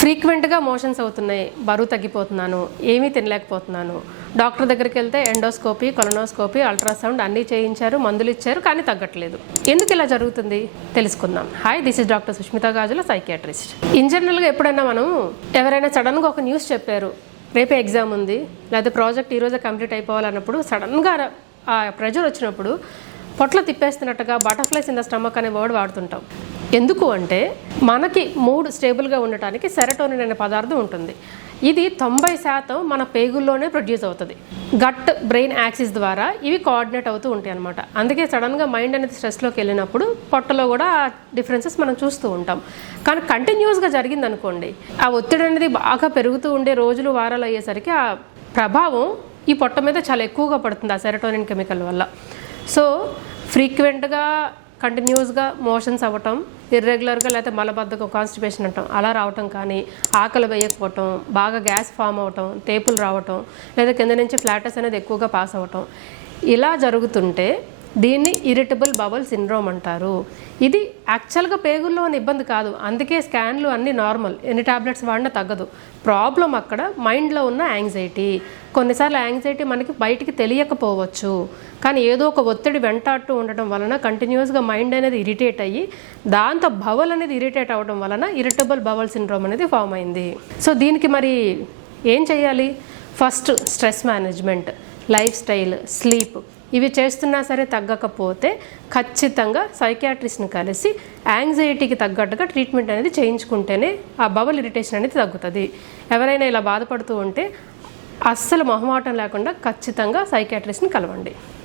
ఫ్రీక్వెంట్గా మోషన్స్ అవుతున్నాయి, బరువు తగ్గిపోతున్నాను, ఏమీ తినలేకపోతున్నాను, డాక్టర్ దగ్గరికి వెళ్తే ఎండోస్కోపీ, కొలనోస్కోపీ, అల్ట్రాసౌండ్ అన్నీ చేయించారు, మందులు ఇచ్చారు, కానీ తగ్గట్లేదు. ఎందుకు ఇలా జరుగుతుంది తెలుసుకుందాం. Hi, this is doctor Sushmita Gajula, psychiatrist. In జనరల్గా ఎప్పుడైనా మనం ఎవరైనా సడన్గా ఒక న్యూస్ చెప్పారు, రేపే ఎగ్జామ్ ఉంది, లేదా ప్రాజెక్ట్ ఈరోజే కంప్లీట్ అయిపోవాలన్నప్పుడు సడన్గా ఆ ప్రెజర్ వచ్చినప్పుడు పొట్ల తిప్పేస్తున్నట్టుగా బటర్ఫ్లైస్ ఇన్ ద స్టమక్ అనే వర్డ్ వాడుతుంటాం. ఎందుకు అంటే మనకి మూడ్ స్టేబుల్గా ఉండటానికి సెరటోనిన్ అనే పదార్థం ఉంటుంది. ఇది 90% మన పేగుల్లోనే ప్రొడ్యూస్ అవుతుంది. గట్ బ్రెయిన్ యాక్సిస్ ద్వారా ఇవి కోఆర్డినేట్ అవుతూ ఉంటాయి అనమాట. అందుకే సడన్గా మైండ్ అనేది స్ట్రెస్లోకి వెళ్ళినప్పుడు పొట్టలో కూడా డిఫరెన్సెస్ మనం చూస్తూ ఉంటాం. కానీ కంటిన్యూస్గా జరిగిందనుకోండి, ఆ ఒత్తిడి అనేది బాగా పెరుగుతూ ఉండే రోజులు వారాలు అయ్యేసరికి ఆ ప్రభావం ఈ పొట్ట మీద చాలా ఎక్కువగా పడుతుంది ఆ సెరటోనిన్ కెమికల్ వల్ల. సో ఫ్రీక్వెంట్గా కంటిన్యూస్గా మోషన్స్ అవ్వటం, ఇర్రెగ్యులర్గా లేకపోతే మలబద్ధకం, కాన్స్టిపేషన్ అంటాం అలా రావటం, కానీ ఆకలి వేయకపోవటం, బాగా గ్యాస్ ఫామ్ అవటం, తేపులు రావటం, లేదా కింద నుంచి ఫ్లాటస్ అనేది ఎక్కువగా పాస్ అవ్వటం, ఇలా జరుగుతుంటే దీన్ని ఇరిటబుల్ బవల్ సిండ్రోమ్ అంటారు. ఇది యాక్చువల్గా పేగుల్లో ఉన్న ఇబ్బంది కాదు, అందుకే స్కాన్లు అన్నీ నార్మల్, ఎన్ని టాబ్లెట్స్ వాడినా తగ్గదు. ప్రాబ్లం అక్కడ మైండ్లో ఉన్న యాంగ్జైటీ. కొన్నిసార్లు యాంగ్జైటీ మనకి బయటికి తెలియకపోవచ్చు, కానీ ఏదో ఒక ఒత్తిడి వెంటాడుతూ ఉండటం వలన కంటిన్యూస్గా మైండ్ అనేది ఇరిటేట్ అయ్యి దాంతో బవల్ అనేది ఇరిటేట్ అవ్వడం వలన ఇరిటబుల్ బవల్ సిండ్రోమ్ అనేది ఫామ్ అయింది. సో దీనికి మరి ఏం చేయాలి? First stress management, life style, sleep ఇవి చేస్తున్నా సరే తగ్గకపోతే ఖచ్చితంగా సైకియాట్రిస్ట్ని కలిసి యాంగ్జైటీకి తగ్గట్టుగా ట్రీట్మెంట్ అనేది చేయించుకుంటేనే ఆ బవల్ ఇరిటేషన్ అనేది తగ్గుతుంది. ఎవరైనా ఇలా బాధపడుతూ ఉంటే అస్సలు మొహమాటం లేకుండా ఖచ్చితంగా సైకియాట్రిస్ట్ని కలవండి.